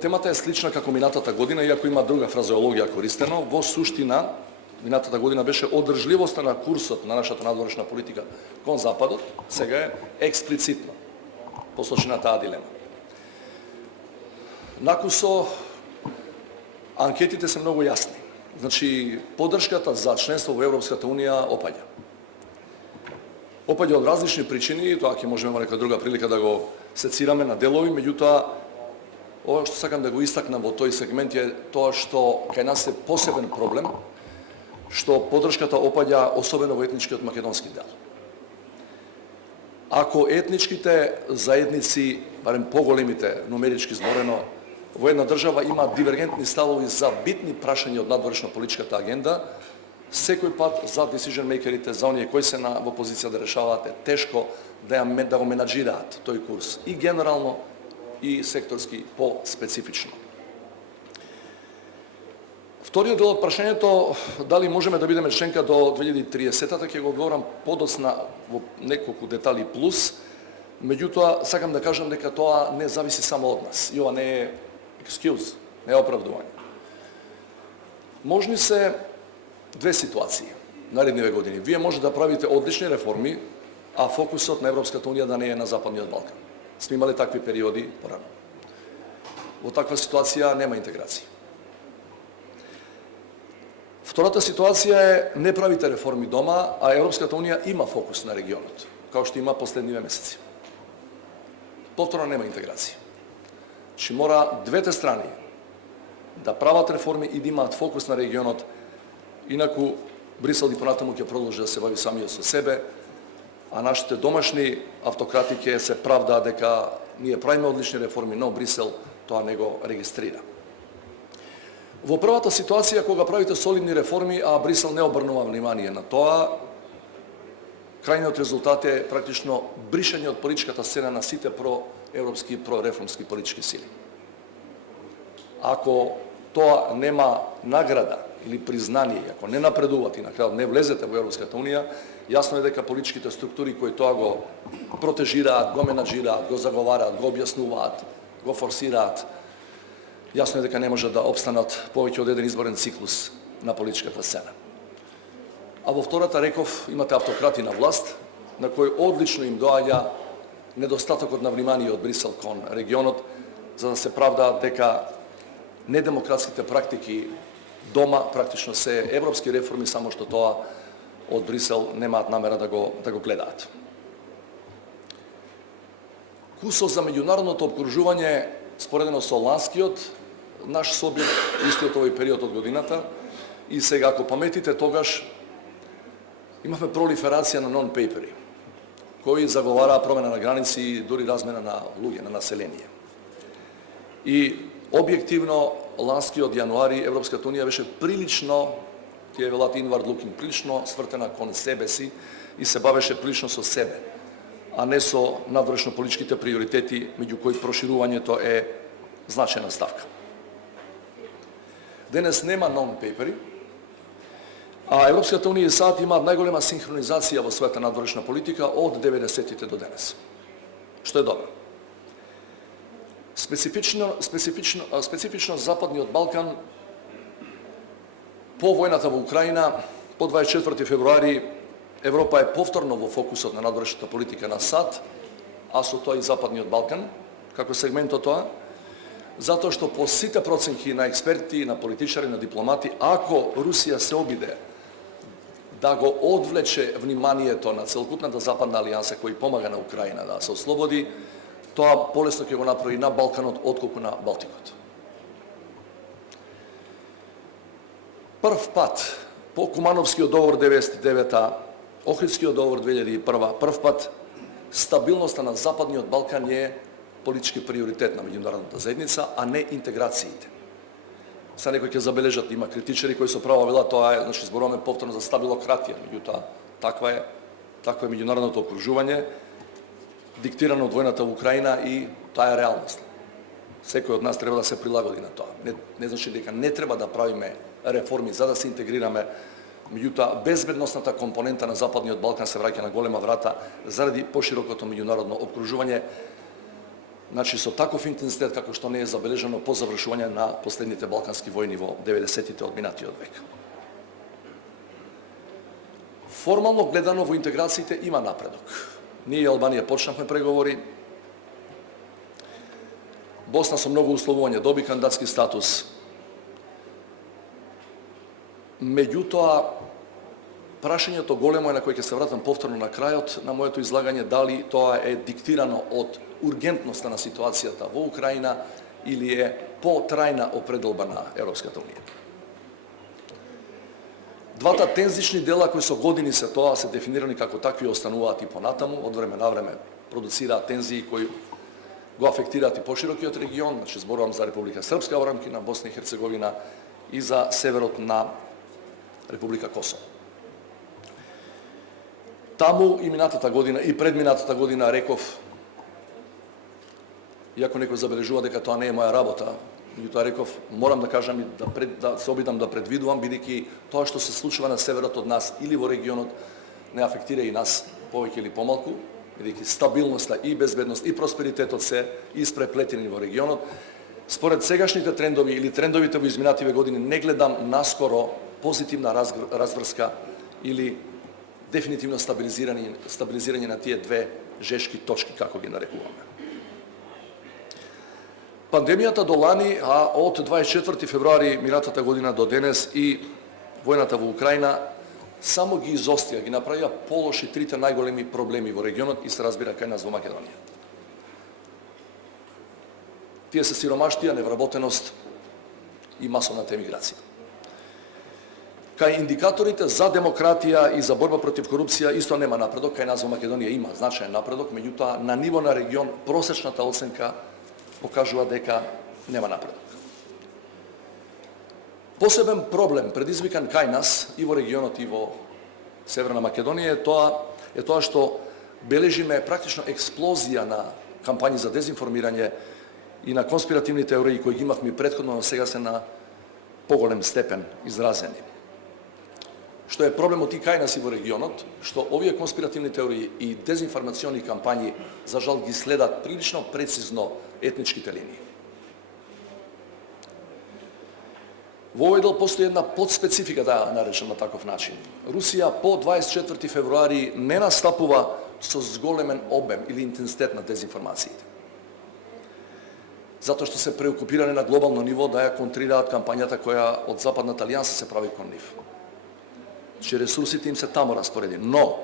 темата е слична како минатата година, иако има друга фразеологија користено. Во суштина, минатата година беше одржливоста на курсот на нашата надворешна политика кон Западот, сега е експлицитно посочена таа дилема. Накусо, анкетите се многу јасни. Значи, поддршката за членство во Европската Унија опаѓа. Опаѓа од различни причини, тоа ќе можеме во нека друга прилика да го сецираме на делови, меѓутоа, ова што сакам да го истакнам во тој сегмент е тоа што кај нас е посебен проблем, што поддршката опаѓа особено во етничкиот македонски дел. Ако етничките заедници, барем поголемите, нумерички зборено, во една држава има дивергентни ставови за битни прашања од надворешно-политичката агенда, секој пат за decision makerите, за оние кои се во позиција да решаваат, е тешко да го менаџираат тој курс и генерално и секторски по-специфично. Вториот дел од прашањето, дали можеме да бидеме членка до 2030-та, ќе го одговорам подоцна во неколку детали плюс, меѓутоа сакам да кажам дека тоа не зависи само од нас и ова не е excuse, не е оправдување. Можни се две ситуации наредниве години. Вие може да правите одлични реформи, а фокусот на Европската Унија да не е на Западниот Балкан. Сме имали такви периоди порано. Во таква ситуација нема интеграција. Втората ситуација е не правите реформи дома, а Европската Унија има фокус на регионот, како што има последниве месеци. Повторно нема интеграција. Чи мора двете страни да прават реформи и да имаат фокус на регионот, инаку Брисел и понатаму ќе продолжи да се бави самиот со себе, а нашите домашни автократи ќе се правдаат дека ние правиме одлични реформи, но Брисел тоа не го регистрира. Во првата ситуација, кога правите солидни реформи, а Брисел не обрнува внимание на тоа, крајниот резултат е практично бришање од политичката сцена на сите проевропски и прореформски политички сили. Ако тоа нема награда или признание, ако не напредувате и на крајот не влезете во Европската Унија, јасно е дека политичките структури кои тоа го протежираат, го менаџираат, го заговараат, го објаснуваат, го форсираат, јасно е дека не може да опстанат повеќе од еден изборен циклус на политичката сцена. А во втората, реков, имате автократи на власт, на кои одлично им доаѓа недостатокот на внимание од Брисел кон регионот, за да се правдаат дека недемократските практики дома практично се европски реформи, само што тоа од Брисел немаат намера да го гледаат. Курсот за меѓународното обкружување, споредено со ланскиот, наш собир, истиот овој период од годината, и сега, ако паметите, тогаш имавме пролиферација на нон-пейпери, кои заговараа промена на граници и дури размена на луѓе, на население. И објективно, ланскиот јануари, Европската Унија беше прилично, тие велат inward looking, прилично свртена кон себе си и се бавеше прилично со себе, а не со надворешно-политичките приоритети, меѓу кои проширувањето е значајна ставка. Денес нема нон-пейпери, а Европската Унија и САД имаат најголема синхронизација во својата надворешна политика од 90-тите до денес, што е добро. Специфично Западниот Балкан, по војната во Украина, по 24 февруари, Европа е повторно во фокусот на надворешната политика на САД, а со тоа и Западниот Балкан, како сегмент од тоа, затоа што по сите проценки на експерти, на политичари, на дипломати, ако Русија се обиде да го одвлече вниманието на целокупната Западна алијанса кој помага на Украина да се ослободи, тоа полесно ќе го направи на Балканот отколку на Балтикот. Прв пат, по Кумановскиот договор 99-та, Охридскиот договор 2001-та, прв пат стабилноста на Западниот Балкан е политички приоритет на меѓународната заедница, а не интеграциите. Са некои ќе забележат, има критичари кои со право велат тоа е, значи зборуваме повторно за стабилократија, меѓутоа таква е меѓународното окружување, диктирано од војната во Украина и таа е реалност. Секој од нас треба да се прилагоди на тоа. Не значи дека не треба да правиме реформи за да се интегрираме, меѓутоа безбедносната компонента на Западниот Балкан се враќа на голема врата заради поширокото меѓународно окружување, значи со таков интензитет како што не е забележано по завршување на последните балкански војни во 90-тите од минатиот век. Формално гледано во интеграциите има напредок. Ние и Албанија почнавме преговори. Босна со многу условувања доби кандидатски статус. Меѓутоа, прашањето големо е на кој ќе се вратам повторно на крајот на моето излагање, дали тоа е диктирано од ургентноста на ситуацијата во Украина или е потрајна определба на Европската Унија. Двата тензични дела кои со години се тоа се дефинирани како такви остануваат и понатаму, од време на време продуцираат тензии кои го афектираат и поширокиот регион, значи зборувам за Република Српска во рамки на Босна и Херцеговина и за северот на Република Косово. Таму и минатата година и предминатата година реков, иако некој забележува дека тоа не е моја работа, меѓутоа реков, морам да кажам и да се обидам да предвидувам, бидејќи тоа што се случува на северот од нас или во регионот не афектира и нас повеќе или помалку, бидејќи стабилноста и безбедност и просперитетот се испреплетени во регионот. Според сегашните трендови или трендовите во изминативе години не гледам наскоро позитивна разврска или дефинитивно стабилизирање на тие две жешки точки, како ги нарекуваме. Пандемијата до лани, а од 24 февруари минатата година до денес и војната во Украина само ги изостија, ги направија полоши трите најголеми проблеми во регионот и се разбира кај нас во Македонија. Тие се сиромаштија, невработеност и масовната емиграција. Кај индикаторите за демократија и за борба против корупција исто нема напредок, кај нас во Македонија има значаен напредок, меѓутоа на ниво на регион просечната оценка покажува дека нема напредок. Посебен проблем предизвикан кај нас и во регионот и во Северна Македонија е тоа што бележиме практично експлозија на кампањи за дезинформирање и на конспиративни теории кои ги имавме претходно, но сега се на поголем степен изразени. Што е проблемот и кај нас и во регионот, што овие конспиративни теории и дезинформациони кампањи за жал ги следат прилично прецизно етничките линии. Во овој дел постои една подспецифика, да ја наречам на таков начин. Русија по 24 февруари не настапува со зголемен обем или интензитет на дезинформациите. Затоа што се преокупирани на глобално ниво да ја контрираат кампањата која од Западната алијанса се прави кон нив. Че ресурсите им се таму распоредени. Но,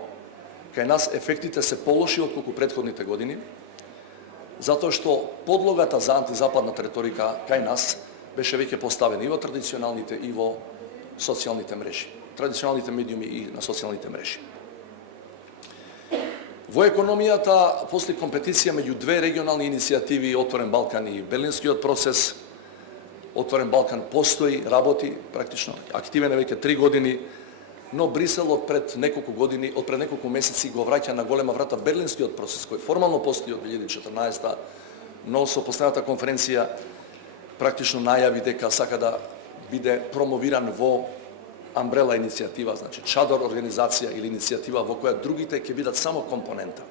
кај нас ефектите се полоши отколку претходните години, затоа што подлогата за антизападната реторика кај нас беше веќе поставена и во традиционалните и во социјалните мрежи, традиционалните медиуми и на социјалните мрежи. Во економијата постои компетиција меѓу две регионални иницијативи, Отворен Балкан и Берлинскиот процес. Отворен Балкан постои, работи практично, активен е веќе 3 години, но Брисел од пред неколку месеци го враќа на голема врата Берлинскиот процес, кој формално постои од 2014, но со последната конференција практично најави дека сака да биде промовиран во амбрела иницијатива, значи чадор организација или иницијатива во која другите ќе бидат само компонента.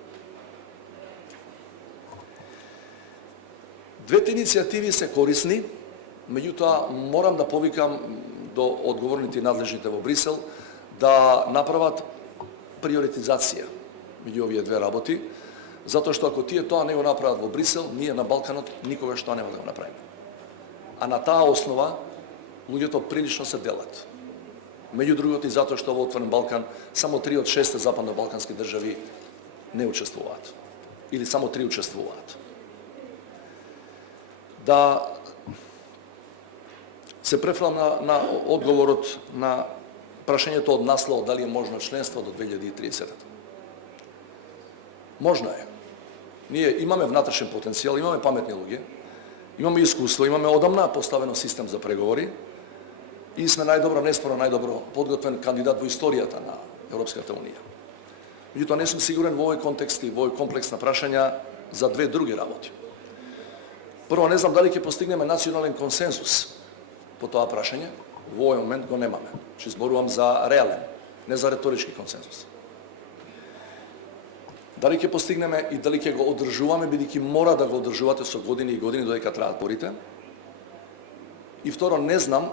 Двете иницијативи се корисни, меѓутоа морам да повикам до одговорните и надлежните во Брисел да направат приоритизација меѓу овие две работи, затоа што ако тие тоа не го направат во Брисел, ние на Балканот никогаш тоа нема да го направиме. А на таа основа луѓето прилично се делат. Меѓу другото и затоа што во Отворен Балкан само 3 од 6 западно-балкански држави не учествуваат. Или само 3 учествуваат. Да се префрлам на одговорот на прашањето од наслов дали е можно членство до 2030. Можно е. Ние имаме внатрешен потенцијал, имаме паметни луѓе, имаме искуство, имаме одамна поставено систем за преговори и сме најдобро, неспорно најдобро подготвен кандидат во историјата на Европската Унија. Меѓутоа не сум сигурен во овој контекст и во овој комплекс на прашања за две други работи. Прво, не знам дали ќе постигнеме национален консенсус по тоа прашање. Во овој момент го немаме. Че зборувам за реален, не за реторички консенсус. Дали ќе постигнеме и дали ќе го одржуваме, бидејќи мора да го одржувате со години и години додека траат борите. И второ, не знам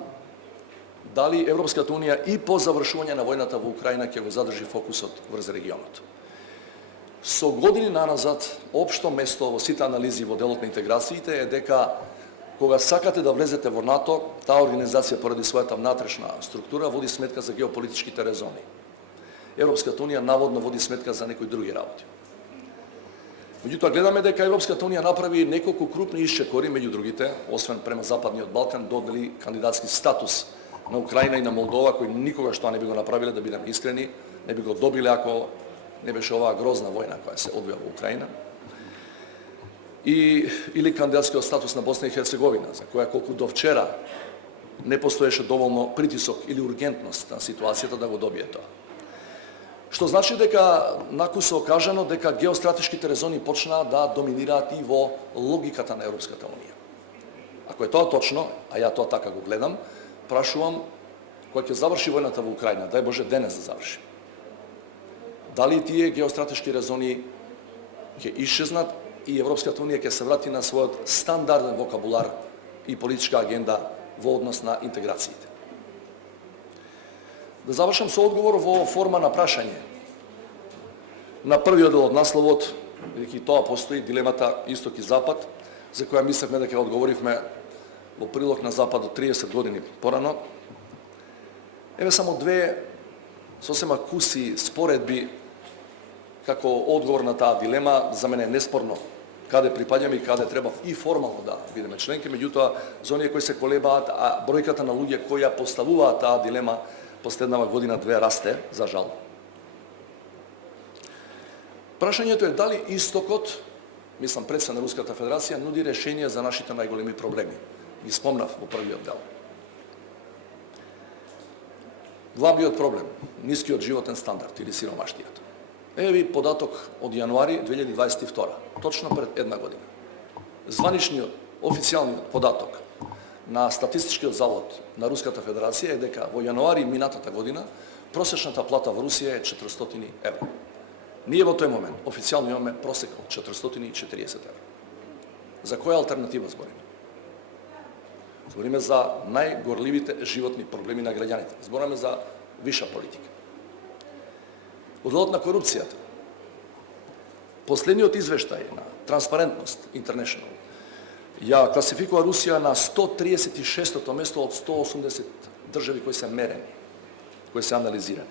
дали Европската Унија и по завршување на војната во Украина ќе го задржи фокусот врз регионот. Со години наназад, општо место во сите анализи во делот на интеграциите е дека кога сакате да влезете во НАТО, таа организација поради својата внатрешна структура води сметка за геополитичките резони. Европската Унија наводно води сметка за некои други работи. Меѓутоа, гледаме дека Европската Унија направи неколку крупни исчекори, меѓу другите, освен према Западниот Балкан, додели кандидатски статус на Украина и на Молдова, кои никогаш тоа не би го направиле, да бидеме искрени, не би го добиле ако не беше оваа грозна војна која се одвија во Украина. Или кандидатскиот статус на Босна и Херцеговина, за која колку до вчера не постоеше доволно притисок или ургентност на ситуацијата да го добие тоа. Што значи дека, накусо кажано, дека геостратешките резони почнаа да доминираат и во логиката на Европската Унија. Ако е тоа точно, а ја тоа така го гледам, прашувам, кога ќе заврши војната во Украина, дај Боже денес да заврши, дали тие геостратешки резони ќе исчезнат и Европската Унија ќе се врати на својот стандарден вокабулар и политичка агенда во однос на интеграциите. Да завршам со одговор во форма на прашање. На првиот дел од насловот, бидејќи тоа постои, дилемата Исток и Запад, за која мислевме дека одговоривме во прилог на Западот 30 години порано. Еве само две сосема куси споредби како одговор на таа дилема. За мене е неспорно каде припаѓаме и каде треба и формално да бидеме членки, меѓутоа за оние кои се колебаат, а бројката на луѓе кои ја поставуваат таа дилема последнава година-две расте, за жал. Прашањето е дали Истокот, мислам пред се на Руската Федерација, нуди решение за нашите најголеми проблеми. Ги спомнав во првиот дел. Главниот проблем, нискиот животен стандард или сиромаштијата. Еве ви податок од јануари 2022, точно пред една година. Званичниот, официјалниот податок на Статистичкиот завод на Руската Федерација е дека во јануари минатата година просечната плата во Русија е 400 евро. Ние во тој момент официјално имаме просек од 440 евро. За која алтернатива збориме? Збориме за најгорливите животни проблеми на граѓаните. Збориме за виша политика. Од делот на корупцијата. Последниот извештај на Транспарентност International ја класификува Русија на 136-то место од 180 држави кои се мерени, кои се анализирани.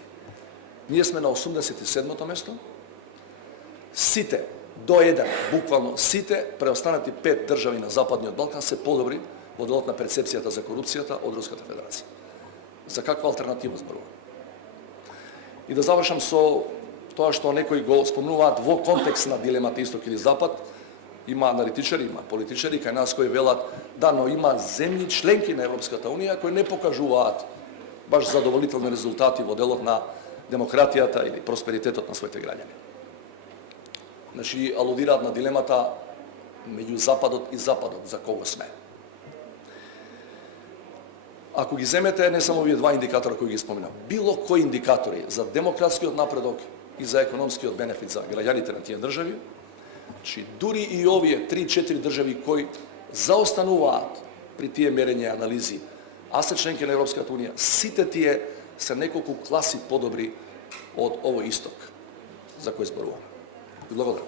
Ние сме на 87-то место. Сите, до еден, буквално сите, преостанати 5 држави на Западниот Балкан се подобри во делот на перцепцијата за корупцијата од Руската Федерација. За каква алтернатива зборувам? И да завршам со тоа што некои го спомнуваат во контекст на дилемата Исток или Запад. Има аналитичари, има политичари кај нас кои велат да, но има земји членки на Европската Унија кои не покажуваат баш задоволителни резултати во делот на демократијата или просперитетот на своите граѓани. Значи, алудираат на дилемата меѓу Западот и Западот, за кого сме. Ако ги земете не само овие два индикатора кои ги споминам, било кои индикатори за демократскиот напредок и за економскиот бенефит за граѓаните на тие држави, че дури и овие 3-4 држави кои заостануваат при тие мерења и анализи, а се членки на Европската Унија, сите тие се неколку класи подобри од овој Исток за кој зборуваме. Благодарам.